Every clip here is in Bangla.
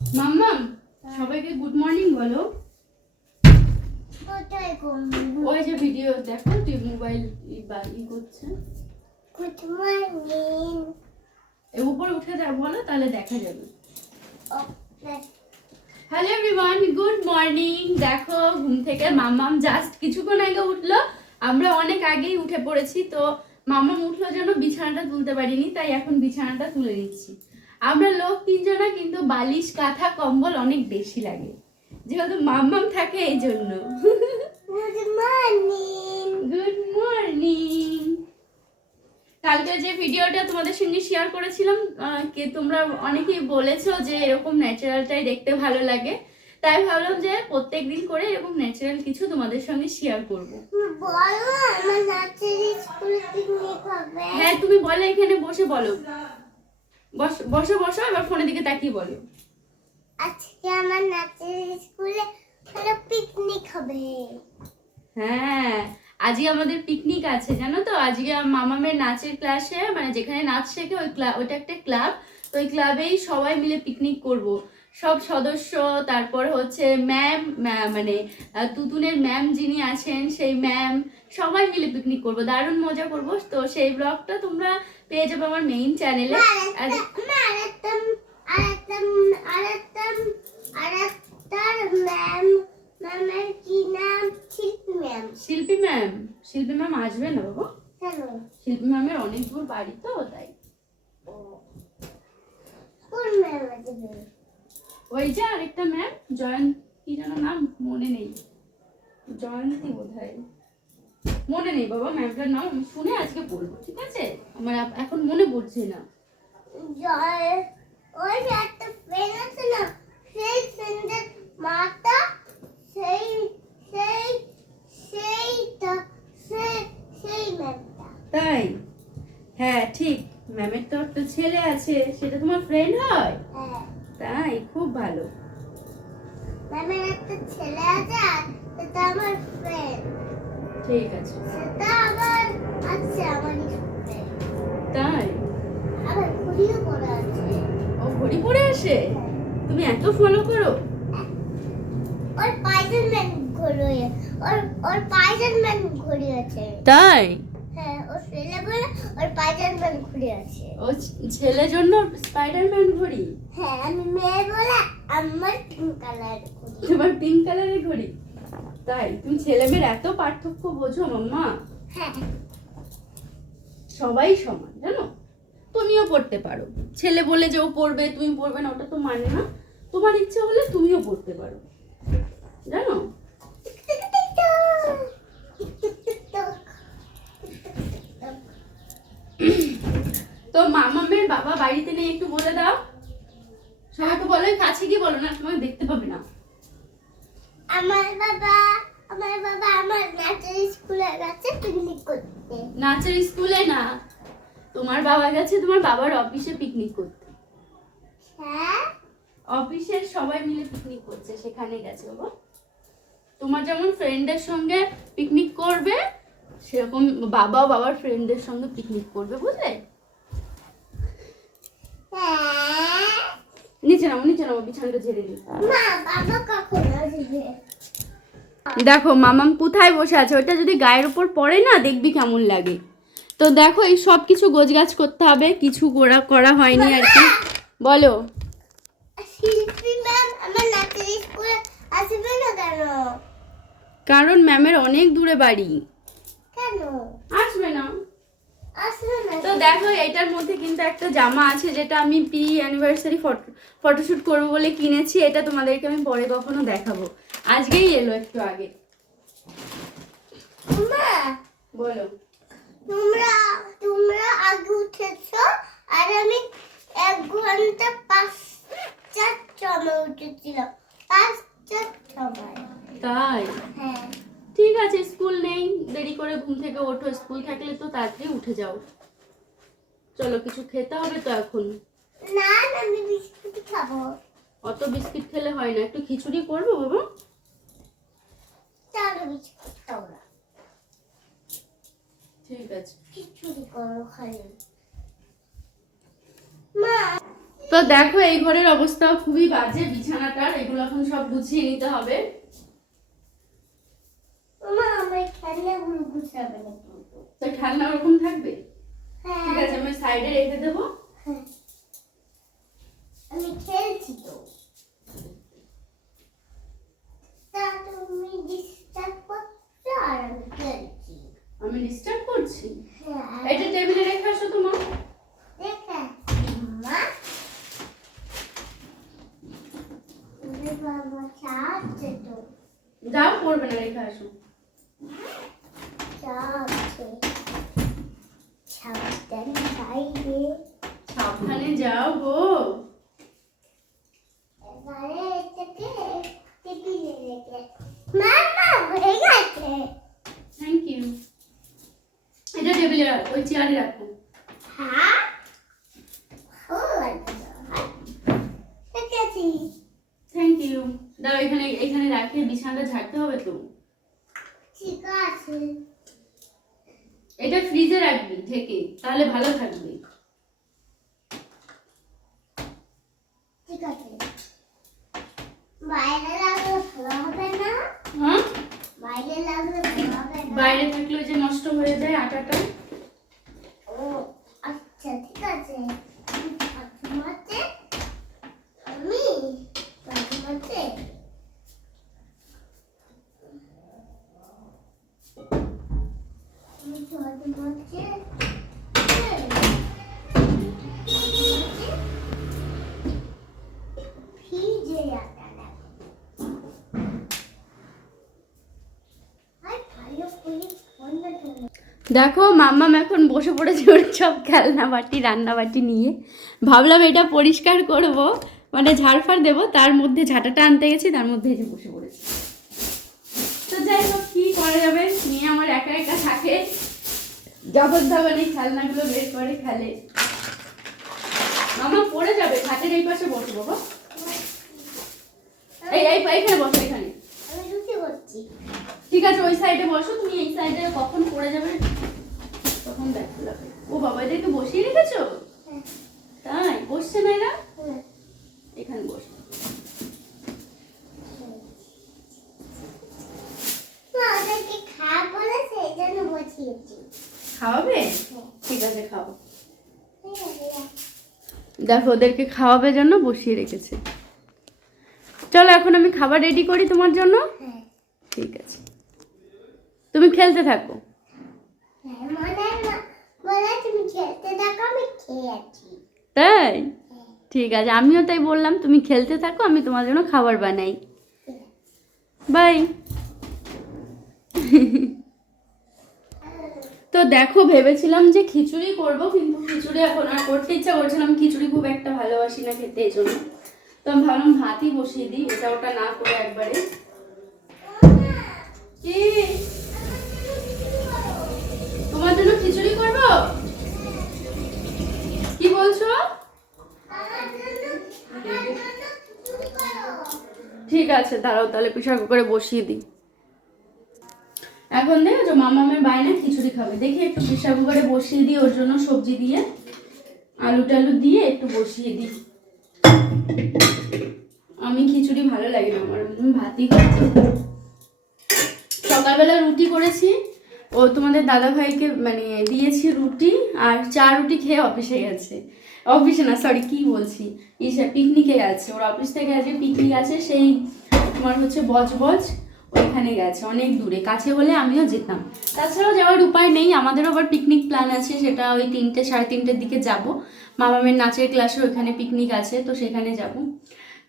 মাম্মাম সবাইকে গুড মর্নিং বলো। ওই যে ভিডিও দেখো, তুই মোবাইল করছে। Good morning. এর উপরে উঠে যা বলো, তাহলে দেখা যাবে। Hello everyone, good morning. দেখো ঘুম থেকে মাম্মাম জাস্ট কিছুক্ষণ আগে উঠলো। আমরা অনেক আগেই উঠে পড়েছি, তো মাম্মাম উঠলো জন্য বিছানাটা তুলতে পারিনি, তাই এখন বিছানাটা তুলে নিচ্ছি। আমরা লোক তিনজনা, কিন্তু বালিশ কাঁথা কম্বল অনেক বেশি লাগে, যেহেতু মাম্মাম থাকে এই জন্য। Good morning. Good morning. কালকে যে ভিডিওটা তোমাদের সঙ্গে শেয়ার করেছিলাম, তোমরা অনেকেই বলেছো যে এরকম ন্যাচারালটাই দেখতে ভালো লাগে, তাই ভাবলাম যে প্রত্যেকদিন করে এরকম ন্যাচারাল কিছু তোমাদের সঙ্গে শেয়ার করব। বলো, আমার নাচের স্কুলে পিকনিক হবে। হ্যাঁ তুমি বলো, এখানে বসে বলো। বসো বসো, এবার ফোনের দিকে তাকিয়ে বলো। আজকে আমার নাচের স্কুলে পিকনিক হবে। হ্যাঁ, আজকে আমাদের পিকনিক আছে, জানো তো। আজকে মামামের নাচের ক্লাসে, মানে যেখানে নাচ শেখে ওইটা একটা ক্লাব, তো ওই ক্লাবেই সবাই মিলে পিকনিক করব। সব সদস্য, তারপর হচ্ছে ম্যাম, মানে তুতুনের ম্যাম যিনি আছেন সেই ম্যাম, সবাই মিলে পিকনিক করব, দারুণ মজা করব। তো সেই ব্লগটা তোমরা পেয়ে যাবে আমার মেইন চ্যানেলে। ম্যামের কি নাম? শিল্পী ম্যাম। শিল্পী ম্যাম? শিল্পী ম্যাম আসবে না বাবা। কেন? শিল্পী ম্যামের অনেক দূর বাড়ি, তো তাই। কোন ম্যাম আসবে? ওই যে আরেকটা ম্যাম, জয়ন্তী, কি যেন নাম মনে নেই, জয়ন্তী বোধহয়, মনে নেই বাবা ম্যামটার নাম। আমি শুনে আজকে বলবো, ঠিক আছে? আমার এখন মনে পড়ছে না। ওই যে একটা ফ্রেন্ড আছে না, সেই ফ্রেন্ডের মাটা সেই সেই সেইটা সেই ম্যামটা। তাই? হ্যাঁ ঠিক, ম্যামের তো একটা ছেলে আছে, সেটা তোমার ফ্রেন্ড হয়? হ্যাঁ, তাই, খুব ভালো। ম্যামের একটা ছেলে আছে, আর সেটা আমার ফ্রেন্ড। ঠিক আছে। সেটা আবার আছে আমার স্কুলে। তাই? আবার ঘুরিও পড়ে আছে। ও ঘড়ি পরে আসে? তুমি এত ফলো করো? ওর পাইজারম্যান ঘড়ি, ওর পাইজারম্যান ঘড়ি আছে। তাই? হ্যাঁ, ও ছেলে বলে ওর পাইজারম্যান ঘড়ি আছে। ও ছেলের জন্য স্পাইডারম্যান ঘড়ি? হ্যাঁ, আমি মেয়ে বলে আমার পিঙ্ক কালার ঘড়ি। তোমার পিঙ্ক কালারের ঘড়ি? তাই? তুমি ছেলে মেয়ের এত পার্থক্য বোঝো মাম্মা? হ্যাঁ, সবাই সমান, জানো। তুমিও পড়তে পারো, ছেলে বলে যে ও পড়বে তুমি পড়বে না, ওটা তো মানে না। তোমার ইচ্ছা হলে তুমিও পড়তে পারো, জানো। তো মামামের বাবা বাড়িতে নেই, একটু বলে দাও। সবাইকে বলো, কাছে গিয়ে বলো, না তোমাকে দেখতে পাবে না। আমার বাবা আমার নাচের স্কুলে গেছে পিকনিক করতে। নাচের স্কুলে না, তোমার বাবা গেছে তোমার বাবার অফিসে পিকনিক করতে। হ্যাঁ, অফিসের সবাই মিলে পিকনিক করছে, সেখানে গেছে বাবা। তোমার যেমন ফ্রেন্ডের সঙ্গে পিকনিক করবে, সেরকম বাবাও বাবার ফ্রেন্ডের সঙ্গে পিকনিক করবে, বুঝলে? হ্যাঁ। নিচে নামো, নিচে নামো, বিছানাটা ঝেড়ে নিই। মা, বাবা কখন আসবে? দেখো মামাম কোথায় বসে আছে, ওটা যদি গায়ের উপর পড়ে না, দেখবি কেমন লাগে। তো দেখো, এই সব কিছু গোছগাছ করতে হবে, কিছু করা হয়নি আর কি। বলো। শিল্পী ম্যাম আমার নাচের স্কুলে আসবে না কেন? কারণ ম্যামের অনেক দূরে বাড়ি। কেন আসবে না? আসবে না? তো দেখো, এটার মধ্যে কিন্তু একটা জামা আছে, যেটা আমি প্রি অ্যানিভার্সারি ফটোশুট করবো বলে কিনেছি। এটা তোমাদেরকে আমি পরে কখনো দেখাবো, আজকেই এলো একটু আগে। মা, বলো। তোমরা আগে উঠেছো, আর আমি 1 ঘন্টা 5টার সময় উঠেছিলাম। 5টার সময়। তাই? হ্যাঁ। ঠিক আছে, স্কুল নেই, দেরি করে ঘুম থেকে ওঠো। স্কুল থাকলে তো তাড়াতাড়ি উঠে যাও। চলো, কিছু খেতে হবে তো এখন। না, আমি বিস্কুট খাবো। অত বিস্কিট খেলে হয় না, একটু খিচুড়ি করবো বাবা। চলো বিস্কুট খাবো না। ঠিক আছে। খিচুড়ি করো খালি। মা, তো দেখো এই ঘরের অবস্থা খুবই বাজে, বিছানাটার, এগুলো এখন সব গুছিয়ে নিতে হবে। মা আমার খেলনাগুলো গুছাবে না কিন্তু। তো খেলনা ওরকম থাকবে? হ্যাঁ ঠিক আছে, আমি সাইডে রেখে দেবো। হ্যাঁ। আমি খেলছি তো। তা তুমি ডিস্টার্ব করছো আর আমি খেলছি। আমি ডিস্টার্ব করছি? হ্যাঁ এটা টেবিলে রেখে আসো তোমার। দেখে মা তুমি বাবা চাচ্ছে তো। যাও, পড়বে না, রেখে আসো। চাচ্ছে সাবধানে বাইরে। সাবধানে যাও গো। এবারে এটাকে টেবিলে রেখে। মামা হয়ে গেছে। Thank you. এটা টেবিলে রাখো, ওই চেয়ারে রাখো। হ্যাঁ ও ঠিক আছে। Thank you. দাও, এখানে এখানে রাখে বিছানাটা ঝাড়তে হবে তো। ঠিক আছে এটা ফ্রিজে রাখবি ঢেকে, তাহলে ভালো থাকবে। ঠিক আছে। বাইরে লাগলে ভালো হবে না? হ্যাঁ, বাইরে লাগলে ভালো হবে না? বাইরে থাকলে ওই যে নষ্ট হয়ে যায় আটাটা। ও আচ্ছা ঠিক আছে। মাঝে আমি মাঝে ভিজে যাতা না। আর ভালো করে ফোনটা ধরে। দেখো মাম্মাম এখন বসে পড়েছে ওর সব খেলনা বাটি রান্না বাটি নিয়ে। ভাবলাম এটা পরিষ্কার করব, মানে ঝাড়ফাড় দেবো, তার মধ্যে ঝাঁটাটা আনতে গেছি, তার মধ্যে এই যে বসে পড়েছে। তো যাই হোক, কি করা যাবে, নিয়ে আমার একা একা থাকে, জবরদস্তি খেলনাগুলো বের করে খেলে। মামা পড়ে যাবে, খাটের এই পাশে বসো বাবা। এইখানে বসো, এখানে। আমি রুটি করছি। ঠিক আছে, ওই সাইডে বসো, তুমি এই সাইডে কখন পড়ে যাবে তখন দেখতে লাগবে। ও বাবা, এদেরকে বসিয়ে রেখেছো? হ্যাঁ তাই বসছে না এরা? হ্যাঁ এখানে বসো। মা ওদেরকে খাওয়া বলেছে এই জন্য বসিয়েছি। খাওয়াবে? ঠিক আছে, খাও। ঠিক আছে দেখো ওদেরকে খাওয়াবে জন্য বসিয়ে রেখেছে। চলো এখন আমি খাবার রেডি করি তোমার জন্য। হ্যাঁ ঠিক আছে, তুমি খেলতে থাকো। হ্যাঁ বলে তুমি খেলতে থাকো আমি খেয়ে আছি। তাই? ঠিক আছে, আমিও তাই বললাম, তুমি খেলতে থাকো, আমি তোমার জন্য খাবার বানাই। বাই। তো দেখো, ভেবেছিলাম যে খিচুড়ি করব, কিন্তু খিচুড়ি এখন আর করতে ইচ্ছা করছে না। আমি খিচুড়ি খুব একটা ভালোবাসি না খেতে, এই জন্য। তো আমি ভাবলাম ভাতই বসিয়ে দিই, এটা ওটা না করে একবারে। কি তোমার জন্য খিচুড়ি করব? কি বলছো? ঠিক আছে, দাঁড়াও তাহলে প্রেসার কুকারে বসিয়ে দিই। এখন দেখো মামামের বাইরে খিচুড়ি খাবে, দেখি একটু প্রেসার কুকারে বসিয়ে দিই, ওর জন্য সবজি দিয়ে আলু টালু দিয়ে একটু বসিয়ে দিই। আমি খিচুড়ি ভালো লাগে না আমার, আমি ভাতই খাই। সকালবেলা রুটি করেছি, ও তোমাদের দাদা ভাইকে মানে দিয়েছি রুটি, আর 4 রুটি খেয়ে অফিসে গেছে। অফিসে না, সরি কি বলছি, পিকনিকে গেছে। ওর অফিস থেকে আজকে পিকনিক আছে, সেই তোমার হচ্ছে বজবজ, ওইখানে গেছে, অনেক দূরে। কাছে হলে আমিও যেতাম, তাছাড়াও যাওয়ার উপায় নেই। আমাদেরও আবার পিকনিক প্ল্যান আছে, সেটা ওই 3টে সাড়ে 3টের দিকে যাব। মামামের নাচের ক্লাসে ওইখানে পিকনিক আছে, তো সেখানে যাব।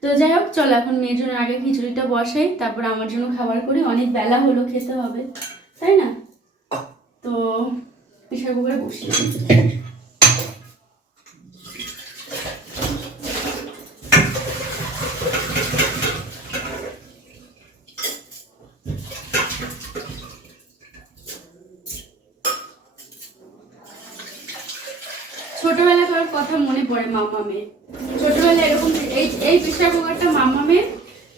তো যাই হোক, চলো এখন মেয়ের জন্য আগে খিচুড়িটা বসাই, তারপর আমার জন্য খাবার করি, অনেক বেলা হলো, খেতে হবে, তাই না? তো প্রেসার কুকারে বসিয়ে ছোটবেলাকার কথা মনে পড়ে মামামের। ছোটবেলায় এরকম এই প্রেসার কুকারটা মামামের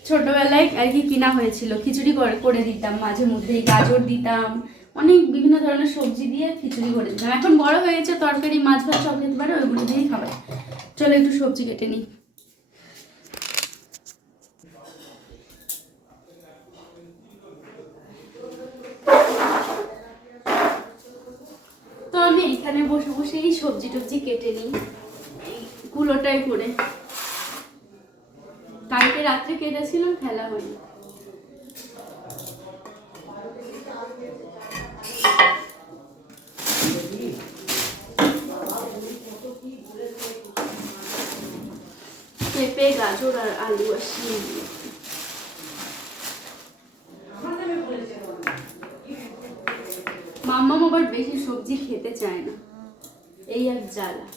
ছোটবেলায় আর কি কিনা হয়েছিল। খিচুড়ি করে দিতাম মাঝে মধ্যে, গাজর দিতাম, অনেক বিভিন্ন ধরনের সবজি দিয়ে খিচুড়ি করে দিতাম। এখন বড় হয়ে গেছে, তরকারি মাছ ভাত সব খেতে পারে, ওইগুলো দিয়েই খাবার। চলো একটু সবজি কেটে নিই। তো আমি এখানে বসে বসেই সবজি টবজি কেটে নিই এই কুলোটাই করে। কালকে রাত্রে কেটেছিলাম, ফেলা হয়নি। পেঁপে, গাজর আর আলু আর শিম দিয়ে। মাম্মাম আবার বেশি সবজি খেতে চায় না, এই এক জ্বালা।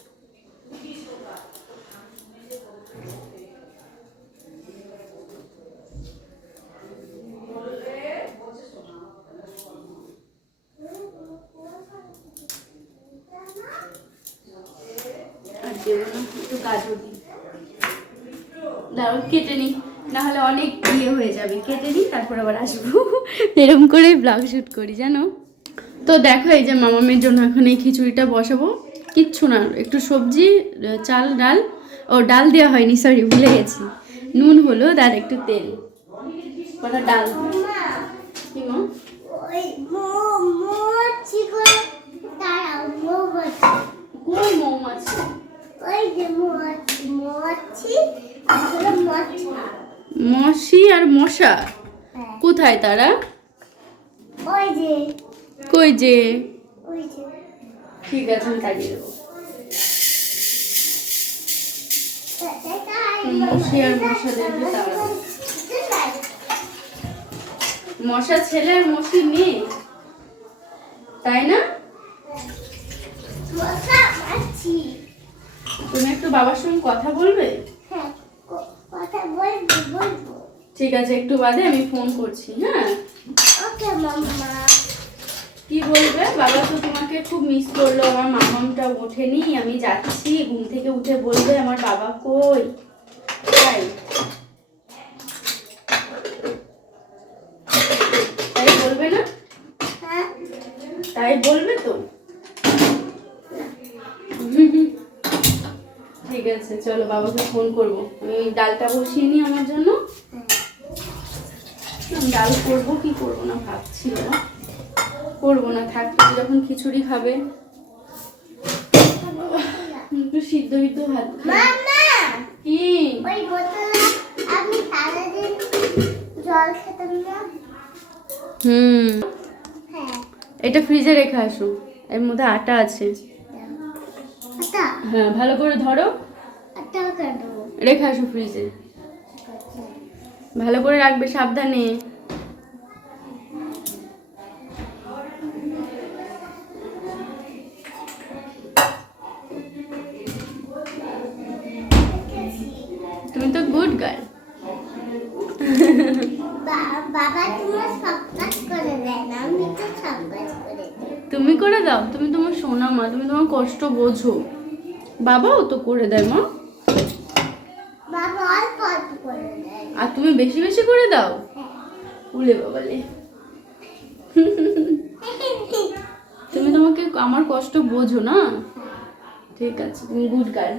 আর দেবো না, একটু গাজর দিই। দাঁড়াও কেটে নিই, না হলে অনেক ইয়ে হয়ে যাবে। কেটে নিই, তারপর আবার আসবো। এরকম করে ব্লগ শুট করি জানো তো। দেখো এই যে মামামের জন্য এখন এই খিচুড়িটা বসাবো। কিচ্ছু না, একটু সবজি, চাল, ডাল, ও ডাল দেওয়া হয়নি, সরি ভুলে গেছি। নুন, হলুদ আর একটু তেল, কটা ডাল। কি মা? ওই মৌমাছি করে দাঁড়াও, মৌমাছি। কই মৌমাছি? ওই যে মৌমাছি আসলে মশা। মশি আর মশা? হ্যাঁ। কোথায় তারা? ওই যে কই যে? ওই যে ঠিক আছে, আমি তাড়িয়ে দেবো। মশি আর মশাদেরকে তাড়াবো। মশা ছেলে আর মশি মেয়ে, তাই না? মশা মাছি। তুমি একটু বাবার সঙ্গে কথা বলবে? হ্যাঁ, কথা বলবো। ঠিক আছে, একটু বাদে আমি ফোন করছি। হ্যাঁ, ওকে মাম্মা। কি বলবে? বাবা তো তোমাকে খুব মিস করলো। আমার মামামটা ওঠেনি, আমি যাচ্ছি। ঘুম থেকে উঠে বলবে আমার বাবা কই। তাই তাই বলবে না? হ্যাঁ, তাই বলবে তো। ঠিক আছে, চলো বাবাকে ফোন করবো। আমি ডালটা বসিয়ে নিই আমার জন্য। ডাল করবো কি করবো না ভাবছি। বাবা করবো না, থাকতে যখন খিচুড়ি খাবে একটু সিদ্ধ বিদ্ধ ভাত খাবে। মাম্মা। কি? ওই বোতলে আমি সারাদিন জল খেতাম না। হ্যাঁ, এটা ফ্রিজে রেখে আসো, এর মধ্যে আটা আছে। আটা। হ্যাঁ, ভালো করে ধরো, আটা কেন? রেখে আসো ফ্রিজে। ভালো করে রাখবে, সাবধানে। তুমি তো গুড গার্ল। বাবা তোমার সব কাজ করে দেয় না, আমি তো সব কাজ করে দিই। তুমি করে দাও, তুমি তোমার সোনা মা, তুমি তোমার কষ্ট বোঝো। বাবাও তো করে দেয় মা। বাবা অল্প অল্প করে দেয়। আর তুমি বেশি বেশি করে দাও। উলে বাবালে, তুমি তোমাকে আমার কষ্ট বোঝো না। ঠিক আছে, তুমি গুড গার্ল।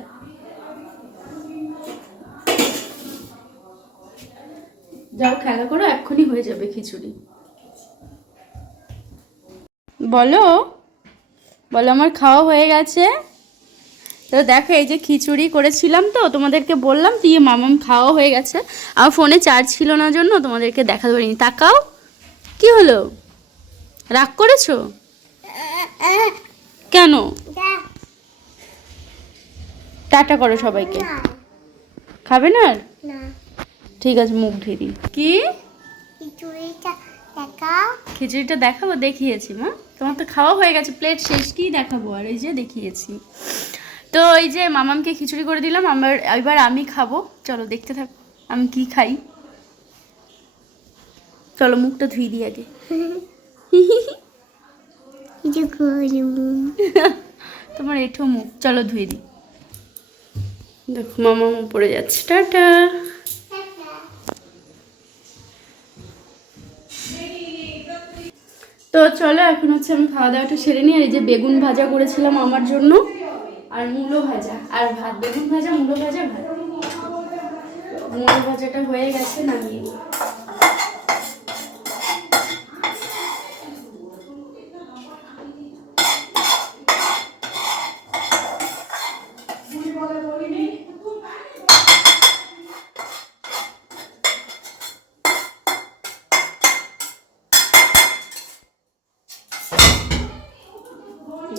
যাও খেলা করো, এক্ষুনি হয়ে যাবে খিচুড়ি। বলো বলো, আমার খাওয়া হয়ে গেছে। তো দেখো এই যে খিচুড়ি করেছিলাম, তো তোমাদেরকে বললাম দিয়ে মামাম খাওয়া হয়ে গেছে। আমার ফোনে চার্জ ছিল না জন্য তোমাদেরকে দেখাতে পারিনি। তাকাও, কি হলো? রাগ করেছো কেন? টাটা করো সবাইকে। খাবে না আর? না, ঠিক আছে, মুখ ধুয়ে দিই। কি খিচুড়িটা দেখাও। খিচুড়িটা দেখাবো? দেখিয়েছি মা, তোমার তো খাওয়া হয়ে গেছে, প্লেট শেষ, কি দেখাবো আর। এই যে দেখিয়েছি। তো এই যে মামামকে খিচুড়ি করে দিলাম, এবার আমি খাবো। চলো দেখতে থাকো আমি কি খাই। চলো মুখটা ধুই দিই আগে। তোমার এঠো মুখ, চলো ধুয়ে দিই। দেখো মামাম পড়ে যাচ্ছে। টাটা। তো চলো এখন হচ্ছে আমি খাওয়া দাওয়াটা সেরে নিই। আর এই যে বেগুন ভাজা করেছিলাম আমার জন্য, আর মূলো ভাজা আর ভাত, বেগুন ভাজা, মূলো ভাজা, ভাত। মূলো ভাজাটা হয়ে গেছে, নামিয়ে নিই।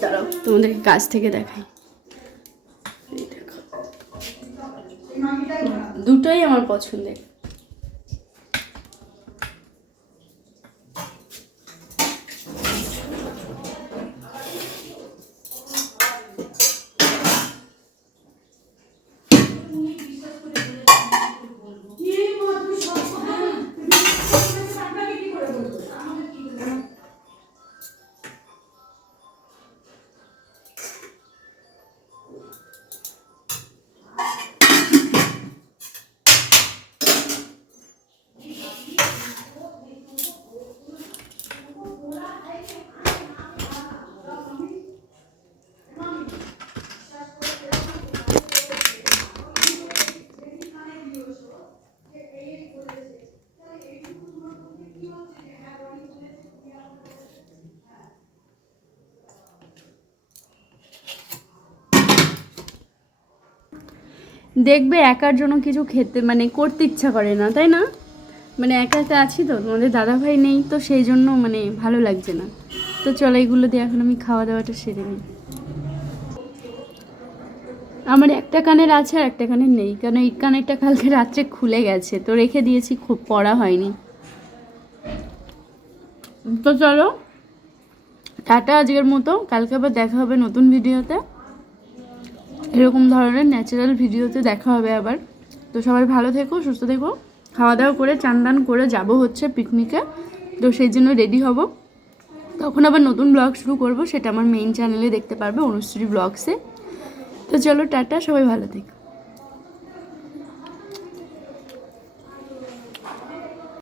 দাঁড়াও তোমাদেরকে কাছ থেকে দেখাই। এই দেখো, দুটোই আমার পছন্দের। দেখবে একার জন্য কিছু খেতে মানে করতে ইচ্ছা করে না, তাই না? মানে একা একা আছি তো, তোমাদের দাদাভাই নেই তো, সেই জন্য মানে ভালো লাগছে না। তো চলো এগুলো দিয়ে এখন আমি খাওয়া দাওয়াটা সেরে নিই। আমার একটা কানের আছে আর একটা কানের নেই, কারণ এই কানেরটা কালকে রাত্রে খুলে গেছে, তো রেখে দিয়েছি, খুব পড়া হয়নি। তো চলো টাটা আজকের মতো, কালকে আবার দেখা হবে নতুন ভিডিওতে, এরকম ধরনের ন্যাচারাল ভিডিওতে দেখা হবে আবার। তো সবাই ভালো থেকো, সুস্থ থেকো। খাওয়া দাওয়া করে চান দান করে যাব হচ্ছে পিকনিকে, তো সেই জন্য রেডি হব। তখন আবার নতুন ব্লগ শুরু করব, সেটা আমার মেইন চ্যানেলে দেখতে পারবে, অনুশ্রী ব্লগসে। তো চলো টাটা, সবাই ভালো থেকো।